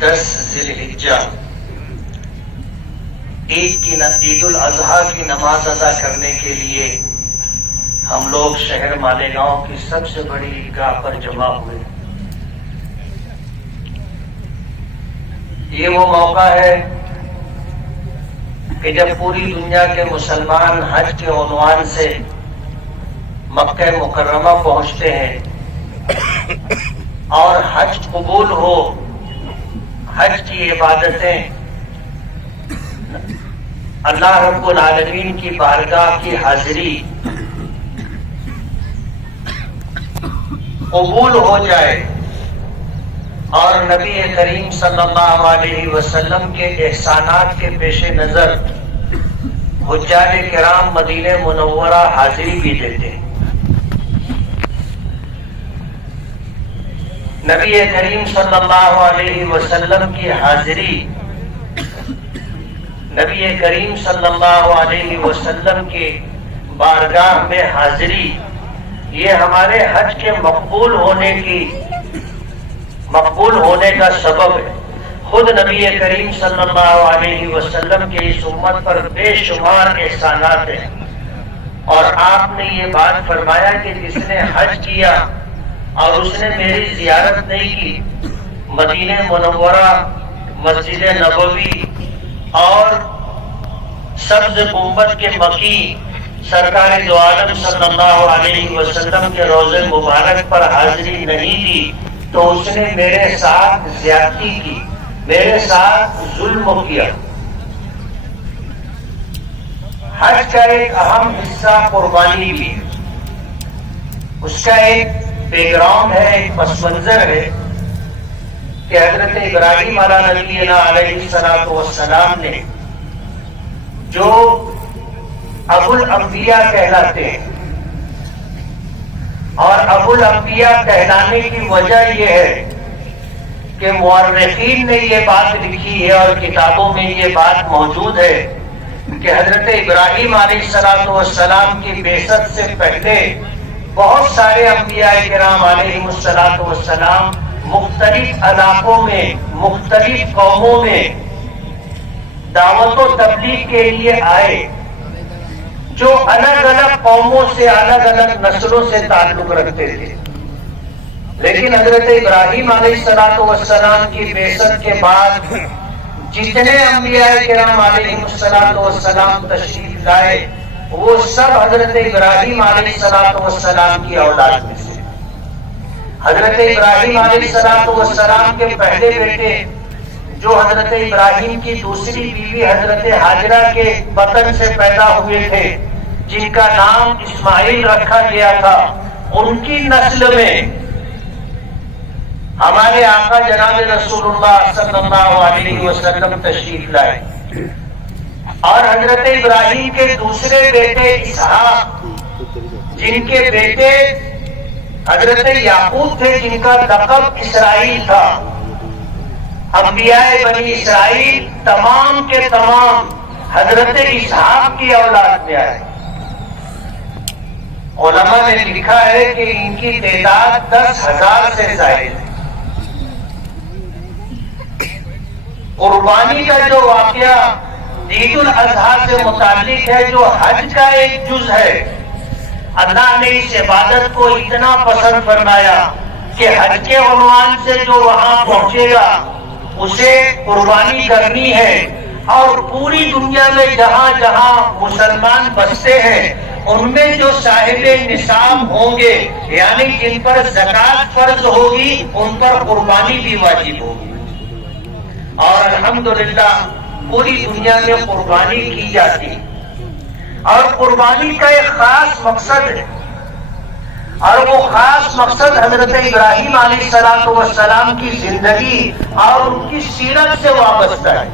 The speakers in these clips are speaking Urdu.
10 ذی الحجہ عید الاضحیٰ کی نماز ادا کرنے کے لیے ہم لوگ شہر مالیگاؤں کی سب سے بڑی عیدگاہ پر جمع ہوئے۔ یہ وہ موقع ہے کہ جب پوری دنیا کے مسلمان حج کے عنوان سے مکہ مکرمہ پہنچتے ہیں اور حج قبول ہو، حج کی عبادتیں اللہ رب العالمین کی بارگاہ کی حاضری قبول ہو جائے اور نبی کریم صلی اللہ علیہ وسلم کے احسانات کے پیش نظر حجاج کرام مدینہ منورہ حاضری بھی دیتے ہیں۔ نبی کریم صلی اللہ علیہ وسلم کی حاضری، نبی کریم صلی اللہ علیہ وسلم کے بارگاہ میں حاضری، یہ ہمارے حج کے مقبول ہونے کا سبب ہے۔ خود نبی کریم صلی اللہ علیہ وسلم کے اس امت پر بے شمار احسانات ہیں، اور آپ نے یہ بات فرمایا کہ جس نے حج کیا اور اس نے میری زیارت نہیں کی، مدینہ منورہ، مسجد نبوی اور سبز گنبد کے مکی سرکار دو عالم صلی اللہ علیہ وسلم کے روضے مبارک پر حاضری نہیں دی تو اس نے میرے ساتھ زیادتی کی، میرے ساتھ ظلم کیا۔ حج کا ایک اہم حصہ قربانی بھی ہے، اس کا ایک بیک گراؤنڈ ہے، ایک پس منظر ہے کہ حضرت ابراہیم علیہ نبینا علیہ السلام نے جو ابو الانبیاء کہلاتے ہیں، اور ابو الانبیاء کہلانے کی وجہ یہ ہے کہ مورخین نے یہ بات لکھی ہے اور کتابوں میں یہ بات موجود ہے کہ حضرت ابراہیم علیہ السلام کی بعثت سے پہلے بہت سارے انبیاء کرام علیہ السلام مختلف علاقوں میں، مختلف قوموں میں دعوت و تبلیغ کے لیے آئے، جو الگ الگ قوموں سے، الگ الگ نسلوں سے تعلق رکھتے تھے۔ لیکن حضرت ابراہیم علیہ السلام کی بعثت کے بعد جتنے انبیاء کرام علیہ السلام تشریف لائے وہ سب حضرت ابراہیم علیہ السلام کی اولاد میں سے۔ حضرت ابراہیم علیہ السلام کے پہلے بیٹے جو حضرت ابراہیم کی دوسری بیوی حضرت ہاجرہ کے بطن سے پیدا ہوئے تھے، جن کا نام اسماعیل رکھا گیا تھا، ان کی نسل میں ہمارے آقا جناب رسول اللہ صلی اللہ علیہ وسلم تشریف لائے، اور حضرت ابراہیم کے دوسرے بیٹے اسحاق، جن کے بیٹے حضرت یعقوب تھے، جن کا لقب اسرائیل تھا۔ انبیاء بنی اسرائیل تمام کے تمام حضرت اسحاق کی اولاد میں آئے۔ علماء نے لکھا ہے کہ ان کی تعداد 10,000 سے زائد ہے۔ قربانی کا جو واقعہ عید الاضحیٰ سے متعلق ہے، جو حج کا ایک جز ہے، اللہ نے اس عبادت کو اتنا پسند فرمایا کہ حج کے عنوان سے جو وہاں پہنچے گا اسے قربانی کرنی ہے، اور پوری دنیا میں جہاں جہاں مسلمان بستے ہیں ان میں جو صاحب نصاب ہوں گے، یعنی جن پر زکوٰۃ فرض ہوگی، ان پر قربانی بھی واجب ہوگی۔ اور الحمدللہ پوری دنیا میں قربانی کی جاتی، اور قربانی کا ایک خاص مقصد ہے، اور وہ خاص مقصد حضرت ابراہیم علیہ السلام کی زندگی اور ان کی سیرت سے وابستہ ہے۔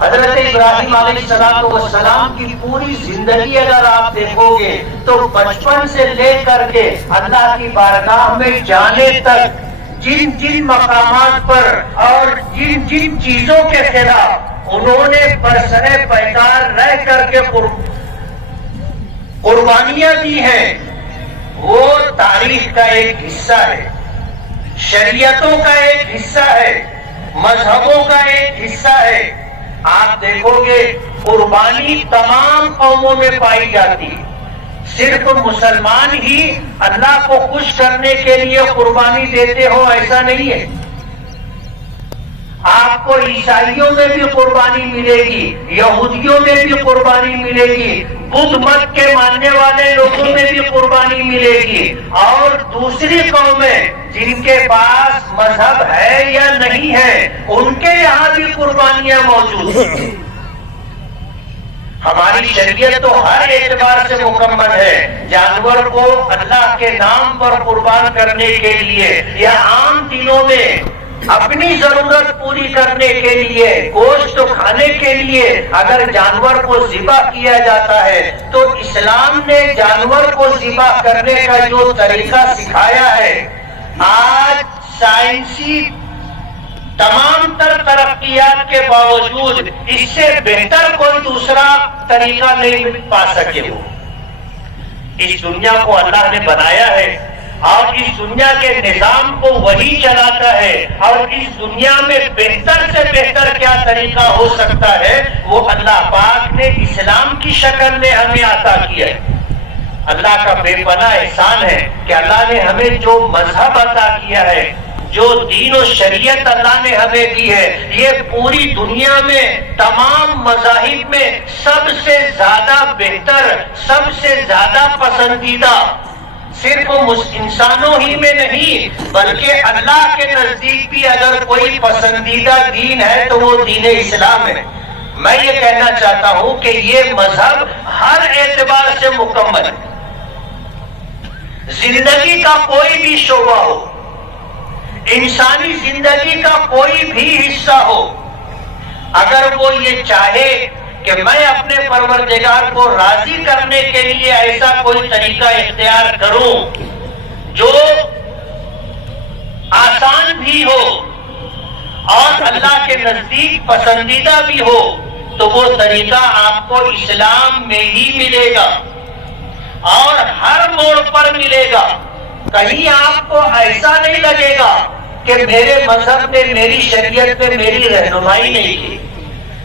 حضرت ابراہیم علیہ السلام کی پوری زندگی اگر آپ دیکھو گے تو بچپن سے لے کر کے اللہ کی بارگاہ میں جانے تک جن جن مقامات پر اور جن جن چیزوں کے خلاف انہوں نے برسرے پیکار رہ کر کے قربانیاں دی ہیں، وہ تاریخ کا ایک حصہ ہے، شریعتوں کا ایک حصہ ہے، مذہبوں کا ایک حصہ ہے. آپ دیکھو گے قربانی تمام قوموں میں پائی جاتی ہے، صرف مسلمان ہی اللہ کو خوش کرنے کے لیے قربانی دیتے ہو ایسا نہیں ہے. آپ کو عیسائیوں میں بھی قربانی ملے گی، یہودیوں میں بھی قربانی ملے گی، بدھ مت کے ماننے والے لوگوں میں بھی قربانی ملے گی، اور دوسری قومیں جن کے پاس مذہب ہے یا نہیں ہے ان کے یہاں بھی قربانیاں موجود ہیں. ہماری شریعت تو ہر اعتبار سے مکمل ہے. جانور کو اللہ کے نام پر قربان کرنے کے لیے یا عام دنوں میں اپنی ضرورت پوری کرنے کے لیے، گوشت کھانے کے لیے اگر جانور کو ذبح کیا جاتا ہے تو اسلام نے جانور کو ذبح کرنے کا جو طریقہ سکھایا ہے، آج سائنسی تمام تر ترقیات کے باوجود اس سے بہتر کوئی دوسرا طریقہ نہیں پا سکے. وہ اس دنیا کو اللہ نے بنایا ہے اور اس دنیا کے نظام کو وہی چلاتا ہے، اور اس دنیا میں بہتر سے بہتر کیا طریقہ ہو سکتا ہے وہ اللہ پاک نے اسلام کی شکل میں ہمیں عطا کیا ہے. اللہ کا بے پناہ احسان ہے کہ اللہ نے ہمیں جو مذہب عطا کیا ہے، جو دین و شریعت اللہ نے ہمیں دی ہے، یہ پوری دنیا میں تمام مذاہب میں سب سے زیادہ بہتر، سب سے زیادہ پسندیدہ، صرف انسانوں ہی میں نہیں بلکہ اللہ کے نزدیک بھی اگر کوئی پسندیدہ دین ہے تو وہ دین اسلام ہے. میں یہ کہنا چاہتا ہوں کہ یہ مذہب ہر اعتبار سے مکمل ہے. زندگی کا کوئی بھی شعبہ ہو، انسانی زندگی کا کوئی بھی حصہ ہو، اگر وہ یہ چاہے کہ میں اپنے پروردگار کو راضی کرنے کے لیے ایسا کوئی طریقہ اختیار کروں جو آسان بھی ہو اور اللہ کے نزدیک پسندیدہ بھی ہو، تو وہ طریقہ آپ کو اسلام میں ہی ملے گا اور ہر موڑ پر ملے گا. کہیں آپ کو ایسا نہیں لگے گا کہ میرے مذہب نے، میری شریعت نے میری رہنمائی نہیں کی.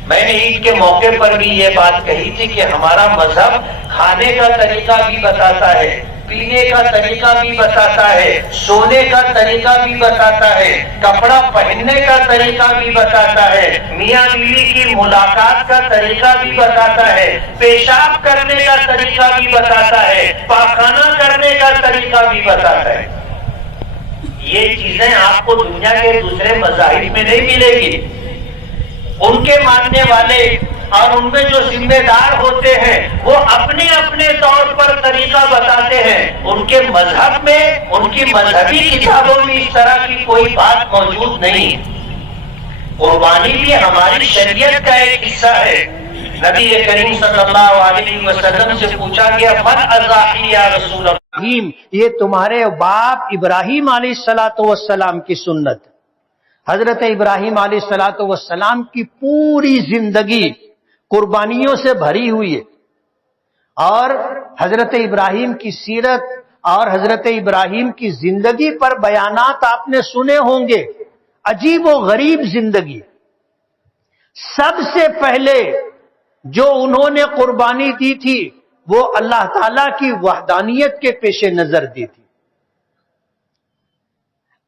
میں نے عید کے موقع پر بھی یہ بات کہی تھی کہ ہمارا مذہب کھانے کا طریقہ بھی بتاتا ہے، پینے کا طریقہ بھی بتاتا ہے، سونے کا طریقہ بھی بتاتا ہے، کپڑا پہننے کا طریقہ بھی بتاتا ہے، میاں بیوی کی ملاقات کا طریقہ بھی بتاتا ہے، پیشاب کرنے کا طریقہ بھی بتاتا ہے، پاخانہ کرنے کا طریقہ بھی بتاتا ہے. یہ چیزیں آپ کو دنیا کے دوسرے مذاہب میں نہیں ملے گی. ان کے ماننے والے اور ان میں جو ذمہ دار ہوتے ہیں وہ اپنے اپنے طور پر طریقہ بتاتے ہیں. ان کے مذہب میں، ان کی مذہبی کتابوں میں اس طرح کی کوئی بات موجود نہیں. قربانی بھی ہماری شریعت کا ایک حصہ ہے. نبی کریم صلی اللہ علیہ وسلم سے پوچھا گیا من اضاحی یا رسول اللہ، یہ تمہارے باپ ابراہیم علیہ الصلوۃ والسلام کی سنت. حضرت ابراہیم علیہ الصلوۃ والسلام کی پوری زندگی قربانیوں سے بھری ہوئی ہے، اور حضرت ابراہیم کی سیرت اور حضرت ابراہیم کی زندگی پر بیانات آپ نے سنے ہوں گے. عجیب و غریب زندگی. سب سے پہلے جو انہوں نے قربانی دی تھی وہ اللہ تعالی کی وحدانیت کے پیش نظر دی تھی.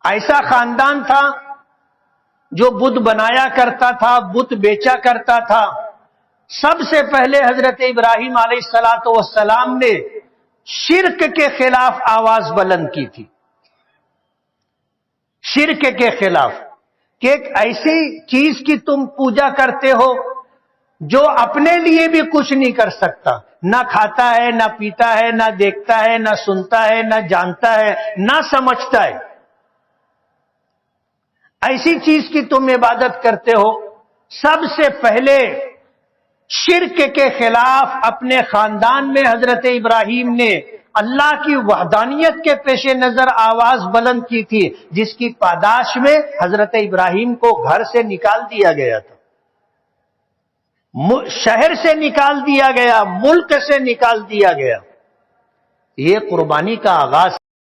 ایسا خاندان تھا جو بت بنایا کرتا تھا، بت بیچا کرتا تھا. سب سے پہلے حضرت ابراہیم علیہ الصلوۃ والسلام نے شرک کے خلاف آواز بلند کی تھی. شرک کے خلاف کہ ایک ایسی چیز کی تم پوجا کرتے ہو جو اپنے لیے بھی کچھ نہیں کر سکتا، نہ کھاتا ہے، نہ پیتا ہے، نہ دیکھتا ہے، نہ سنتا ہے، نہ جانتا ہے، نہ سمجھتا ہے. ایسی چیز کی تم عبادت کرتے ہو. سب سے پہلے شرک کے خلاف اپنے خاندان میں حضرت ابراہیم نے اللہ کی وحدانیت کے پیش نظر آواز بلند کی تھی، جس کی پاداش میں حضرت ابراہیم کو گھر سے نکال دیا گیا تھا، شہر سے نکال دیا گیا، ملک سے نکال دیا گیا. یہ قربانی کا آغاز